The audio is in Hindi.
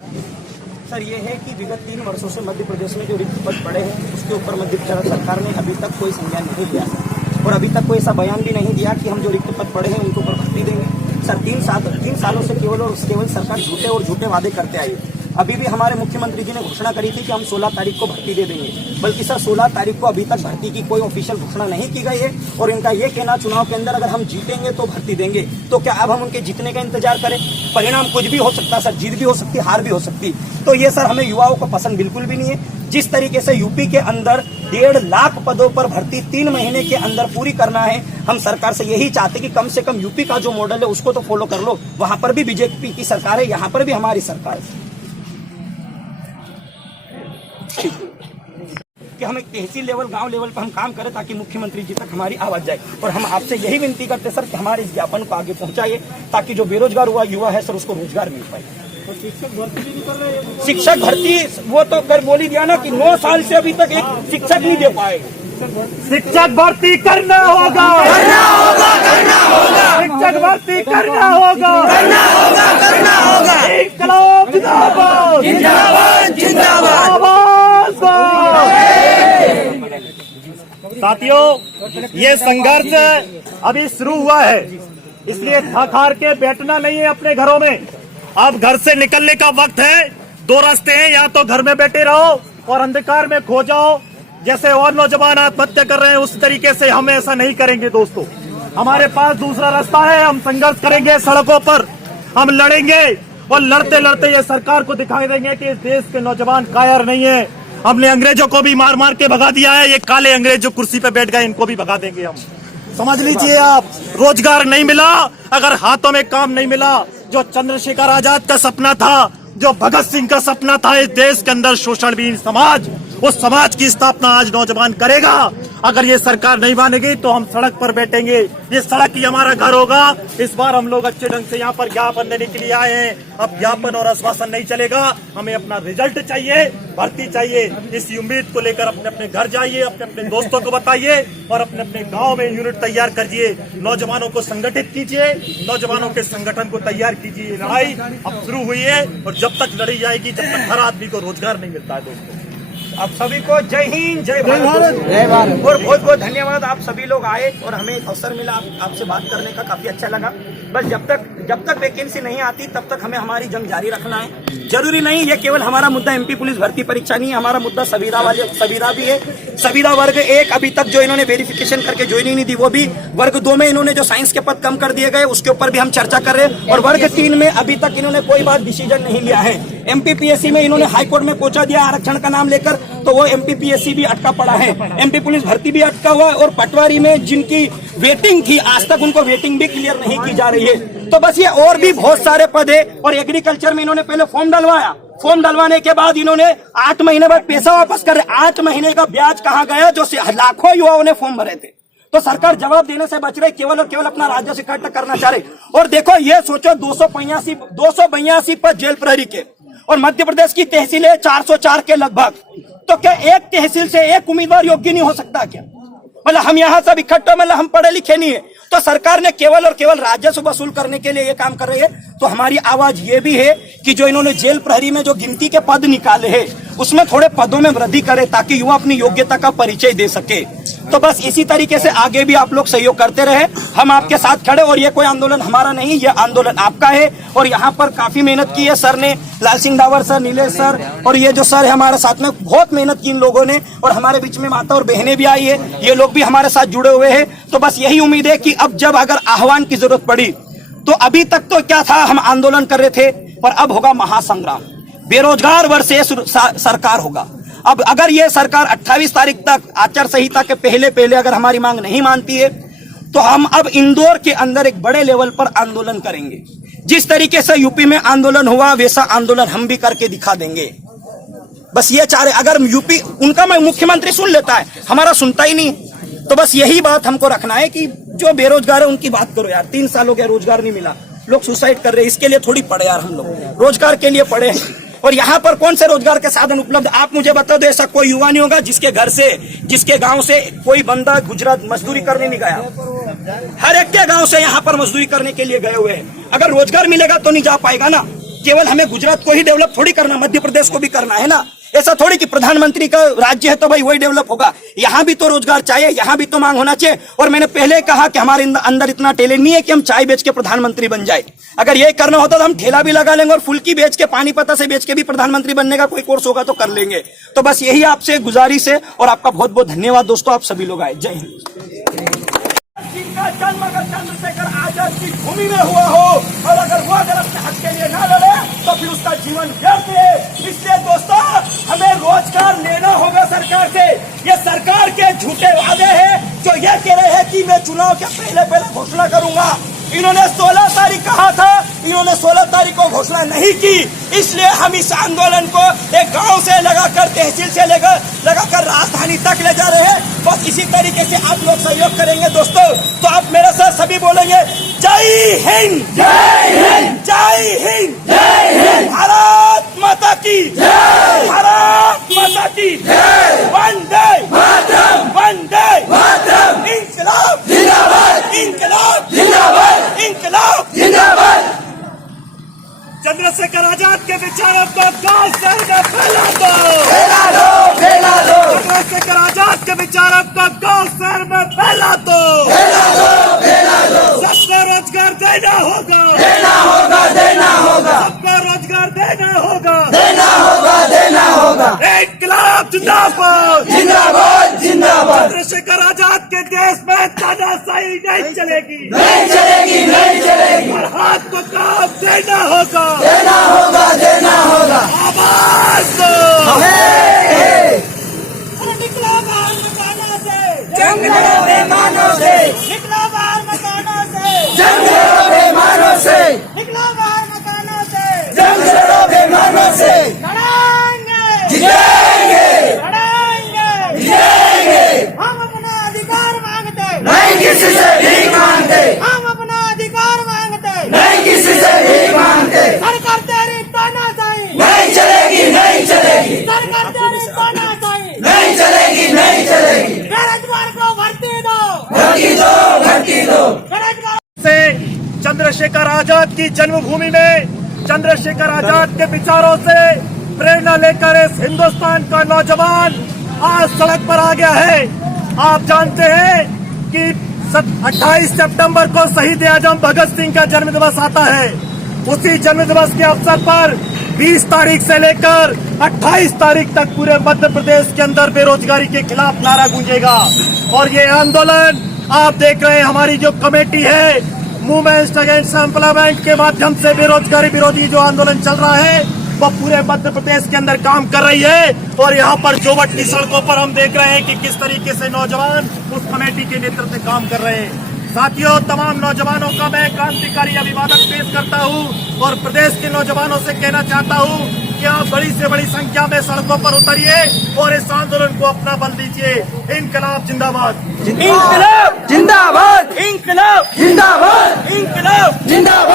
सर ये है कि विगत 3 वर्षों से मध्य प्रदेश में जो रिक्त पद पड़े हैं उसके ऊपर मध्य प्रदेश सरकार ने अभी तक कोई संज्ञान नहीं लिया और अभी तक कोई ऐसा बयान भी नहीं दिया कि हम जो रिक्त पद पड़े हैं उनके ऊपर भर्ती देंगे। सर 3 सालों से केवल सरकार झूठे वादे करते आई। अभी भी हमारे मुख्यमंत्री जी ने घोषणा करी थी कि हम 16 तारीख को भर्ती दे देंगे, बल्कि सर 16 तारीख को अभी तक भर्ती की कोई ऑफिशियल घोषणा नहीं की गई है। और इनका ये कहना चुनाव के अंदर अगर हम जीतेंगे तो भर्ती देंगे, तो क्या अब हम उनके जीतने का इंतजार करें? परिणाम कुछ भी हो सकता सर, जीत भी हो सकती, हार भी हो सकती। तो ये सर हमें युवाओं को पसंद बिल्कुल भी नहीं है। जिस तरीके से यूपी के अंदर 1.5 लाख पदों पर भर्ती 3 महीने के अंदर पूरी करना है, हम सरकार से यही चाहते कि कम से कम यूपी का जो मॉडल है उसको तो फॉलो कर लो। वहां पर भी बीजेपी की सरकार है, यहाँ पर भी हमारी सरकार है कि हम एक तहसील लेवल, गांव लेवल पर हम काम करें ताकि मुख्यमंत्री जी तक हमारी आवाज जाए। और हम आपसे यही विनती करते सर कि हमारे इस ज्ञापन को आगे पहुंचाइए ताकि जो बेरोजगार युवा है सर उसको रोजगार मिल पाए। तो शिक्षक भर्ती भी नहीं कर रहे हैं। शिक्षक भर्ती वो तो कर बोल ही दिया ना कि 9 साल से अभी तक एक शिक्षक नहीं दे पाए। शिक्षक भर्ती करना होगा, करना होगा, करना होगा। शिक्षक भर्ती करना होगा, करना होगा, करना होगा। इनकलाब जिंदाबाद, जिंदाबाद, जिंदाबाद। साथियों, ये संघर्ष अभी शुरू हुआ है, इसलिए थक हार के बैठना नहीं है अपने घरों में। अब घर से निकलने का वक्त है। 2 रास्ते हैं, या तो घर में बैठे रहो और अंधकार में खो जाओ, जैसे और नौजवान आत्महत्या कर रहे हैं उस तरीके से हम ऐसा नहीं करेंगे दोस्तों। हमारे पास दूसरा रास्ता है, हम संघर्ष करेंगे सड़कों पर, हम लड़ेंगे और लड़ते लड़ते ये सरकार को दिखाई देंगे कि इस देश के नौजवान कायर नहीं है। हमने अंग्रेजों को भी मार मार के भगा दिया है, ये काले अंग्रेज जो कुर्सी पे बैठ गए इनको भी भगा देंगे हम। समझ लीजिए आप, रोजगार नहीं मिला, अगर हाथों में काम नहीं मिला, जो चंद्रशेखर आजाद का सपना था, जो भगत सिंह का सपना था, इस देश के अंदर शोषणविहीन समाज, उस समाज की स्थापना आज नौजवान करेगा। अगर ये सरकार नहीं मानेगी तो हम सड़क पर बैठेंगे, ये सड़क ही हमारा घर होगा। इस बार हम लोग अच्छे ढंग से यहाँ पर ज्ञापन देने के लिए आए हैं। अब ज्ञापन और आश्वासन नहीं चलेगा, हमें अपना रिजल्ट चाहिए, भर्ती चाहिए। इस उम्मीद को लेकर अपने अपने घर जाइए, अपने अपने दोस्तों को बताइए और अपने अपने गाँव में यूनिट तैयार करिए। नौजवानों को संगठित कीजिए, नौजवानों के संगठन को तैयार कीजिए। लड़ाई अब शुरू हुई है और जब तक लड़ी जाएगी जब तक हर आदमी को रोजगार नहीं मिलता है दोस्तों। आप सभी को जय हिंद, जय भारत, जय भारत। और बहुत बहुत धन्यवाद, आप सभी लोग आए और हमें एक अवसर मिला आपसे बात करने का, काफी अच्छा लगा। बस जब तक वैकेंसी नहीं आती तब तक हमें हमारी जंग जारी रखना है। जरूरी नहीं ये केवल हमारा मुद्दा एमपी पुलिस भर्ती परीक्षा नहीं है, हमारा मुद्दा संविदा भी है। संविदा वर्ग 1 अभी तक जो इन्होंने वेरिफिकेशन करके ज्वाइनिंग नहीं दी, वो भी वर्ग 2 में इन्होंने जो साइंस के पद कम कर दिए गए उसके ऊपर भी हम चर्चा कर रहे हैं। और वर्ग 3 में अभी तक इन्होंने कोई बात डिसीजन नहीं लिया है। एमपीपीएससी में इन्होंने हाईकोर्ट में पहुंचा दिया आरक्षण का नाम लेकर, तो वो एमपीपीएससी भी अटका पड़ा है, एमपी पुलिस भर्ती भी अटका हुआ है। और पटवारी में जिनकी वेटिंग थी आज तक उनको वेटिंग भी क्लियर नहीं की जा रही है। तो बस ये और भी बहुत सारे पद है। और एग्रीकल्चर में इन्होंने पहले फॉर्म डलवाया, फॉर्म डलवाने के बाद इन्होंने 8 महीने बाद पैसा वापस कर रहे। 8 महीने का ब्याज कहाँ गया जो लाखों युवाओं ने फॉर्म भरे थे? तो सरकार जवाब देने से बच रही, केवल और केवल अपना राजस्व इकट्ठा करना चाह रही। और देखो ये सोचो 282 पद जेल प्रहरी के, और मध्य प्रदेश की तहसीलें 404 के लगभग। तो क्या एक तहसील से एक उम्मीदवार योग्य नहीं हो सकता क्या? मतलब हम यहाँ सब इकट्ठे, मतलब हम पढ़े लिखे नहीं है। तो सरकार ने केवल और केवल राजस्व वसूल करने के लिए ये काम कर रही है। तो हमारी आवाज ये भी है कि जो इन्होंने जेल प्रहरी में जो गिनती के पद निकाले हैं उसमें थोड़े पदों में वृद्धि करे ताकि युवा अपनी योग्यता का परिचय दे सके। तो बस इसी तरीके से आगे भी आप लोग सहयोग करते रहे, हम आपके साथ खड़े। और ये कोई आंदोलन हमारा नहीं, ये आंदोलन आपका है। और यहाँ पर काफी मेहनत की है सर ने, लाल सिंह दावर सर, नीलेश सर, और ये जो सर है हमारे साथ में, बहुत मेहनत की इन लोगों ने। और हमारे बीच में माता और बहनें भी आई है, ये लोग भी हमारे साथ जुड़े हुए हैं। तो बस यही उम्मीद है कि अब जब अगर आह्वान की जरूरत पड़ी, तो अभी तक तो क्या था, हम आंदोलन कर रहे थे, पर अब होगा महासंग्राम। बेरोजगार वर्सेस सरकार होगा। अब अगर ये सरकार 28 तारीख तक आचार संहिता के पहले अगर हमारी मांग नहीं मानती है, तो हम अब इंदौर के अंदर एक बड़े लेवल पर आंदोलन करेंगे। जिस तरीके से यूपी में आंदोलन हुआ वैसा आंदोलन हम भी करके दिखा देंगे। बस ये चाह रहे, अगर यूपी उनका मुख्यमंत्री सुन लेता है, हमारा सुनता ही नहीं। तो बस यही बात हमको रखना है कि जो बेरोजगार है उनकी बात करो यार। 3 साल हो गया रोजगार नहीं मिला, लोग सुसाइड कर रहे हैं। इसके लिए थोड़ी पढ़े यार, हम लोग रोजगार के लिए पढ़े हैं। और यहाँ पर कौन से रोजगार के साधन उपलब्ध, आप मुझे बता दो। ऐसा कोई युवा नहीं होगा जिसके घर से, जिसके गांव से कोई बंदा गुजरात मजदूरी करने नहीं गया। हर एक के गांव से यहाँ पर मजदूरी करने के लिए गए हुए हैं। अगर रोजगार मिलेगा तो नहीं जा पाएगा ना। केवल हमें गुजरात को ही डेवलप थोड़ी करना, मध्य प्रदेश को भी करना है ना। ऐसा थोड़ी कि प्रधानमंत्री का राज्य है तो भाई वही डेवलप होगा। यहाँ भी तो रोजगार चाहिए, यहाँ भी तो मांग होना चाहिए। और मैंने पहले कहा कि हमारे अंदर इतना टैलेंट नहीं है कि हम चाय बेच के प्रधानमंत्री बन जाए। अगर ये करना होता तो हम ठेला भी लगा लेंगे और फुल्की बेच के, पानी पत्ता से बेच के भी प्रधानमंत्री बनने का कोई कोर्स होगा तो कर लेंगे। तो बस यही आपसे गुजारिश है और आपका बहुत बहुत धन्यवाद दोस्तों, आप सभी लोग आए। जय हिंद। जिनका जन्म अगर चंद्रशेखर आजाद की भूमि में हुआ हो और अगर वो अगर अपने हक के लिए ना लड़े तो फिर उसका जीवन व्यर्थ है। इसलिए दोस्तों हमें रोजगार लेना होगा सरकार से। ये सरकार के झूठे वादे हैं जो ये कह रहे हैं कि मैं चुनाव के पहले घोषणा करूंगा। इन्होंने 16 तारीख कहा था, इन्होंने 16 तारीख को घोषणा नहीं की। इसलिए हम इस आंदोलन को एक गांव से लगाकर, तहसील से लगाकर राजधानी तक ले जा रहे हैं। बस इसी तरीके से आप लोग सहयोग करेंगे दोस्तों, तो आप मेरे साथ सभी बोलेंगे जय हिंद, जय हिंद, जय हिंद, जय हिंद। भारत माता की जय, भारत माता की जय। वंदे मातरम, वंदे मातरम। इंकलाब जिंदाबाद, इंकलाब जिंदाबाद, इंकलाब जिंदाबाद। चंद्रशेखर आजाद के विचारों को गांव शहर में फैला दो, फैला दो, फैला दो। चंद्रशेखर आजाद के विचारों को गांव शहर में फैला दो, फैला दो, फैला दो। सबको रोजगार देना होगा, देना होगा, देना होगा, सबको रोजगार देना होगा, देना होगा, देना होगा। इंकलाब जिंदाबाद, जिंदाबाद, जिंदाबाद। चंद्रशेखर आजाद के देश में तानाशाही नहीं चलेगी, नहीं चलेगी, नहीं चलेगी। और हाथ को काम देना होगा, देना होगा, देना होगा। आवाज दो। निकलो बाहर मकानों से, जंग लड़ो बेईमानों से, निकलो बाहर मकानों से, जंग लड़ो बेईमानों से, निकलो बाहर मकानों से। जंग लड़ो बेईमानों से। लड़ाएंगे, जीतेंगे, लड़ाएंगे, जीतेंगे। हम अपना अधिकार मांगते, नहीं किसी से भीख मांगते, हम अपना अधिकार मांगते। नहीं किसी से भीख मांगते। सरकार तेरी तानाशाही, नहीं चलेगी, नहीं चलेगी, सरकार तेरी तानाशाही। नहीं चलेगी, नहीं चलेगी। बेरोजगार को भर्ती दो, भर्ती दो, भर्ती दो। बेरोजगार से चंद्रशेखर आजाद की जन्मभूमि में चंद्रशेखर आजाद के विचारों से प्रेरणा लेकर इस हिंदुस्तान का नौजवान आज सड़क पर आ गया है। आप जानते हैं कि 28 सितंबर को शहीद आजम भगत सिंह का जन्म दिवस आता है। उसी जन्म दिवस के अवसर पर 20 तारीख से लेकर 28 तारीख तक पूरे मध्य प्रदेश के अंदर बेरोजगारी के खिलाफ नारा गूंजेगा। और ये आंदोलन आप देख रहे हैं, हमारी जो कमेटी है मूवमेंट अगेंस्ट एम्प्लॉयमेंट के माध्यम से बेरोजगारी विरोधी जो आंदोलन चल रहा है वो पूरे मध्य प्रदेश के अंदर काम कर रही है। और यहाँ पर जोवट की सड़कों पर हम देख रहे हैं कि किस तरीके से नौजवान उस कमेटी के नेतृत्व में काम कर रहे हैं। साथियों, तमाम नौजवानों का मैं क्रांतिकारी अभिवादन पेश करता हूँ और प्रदेश के नौजवानों से कहना चाहता हूँ कि आप बड़ी से बड़ी संख्या में सड़कों पर उतरिए और इस आंदोलन को अपना बल दीजिए। इंकलाब जिंदाबाद, इंकलाब जिंदाबाद, इंकलाब जिंदाबाद, इंकलाब जिंदाबाद।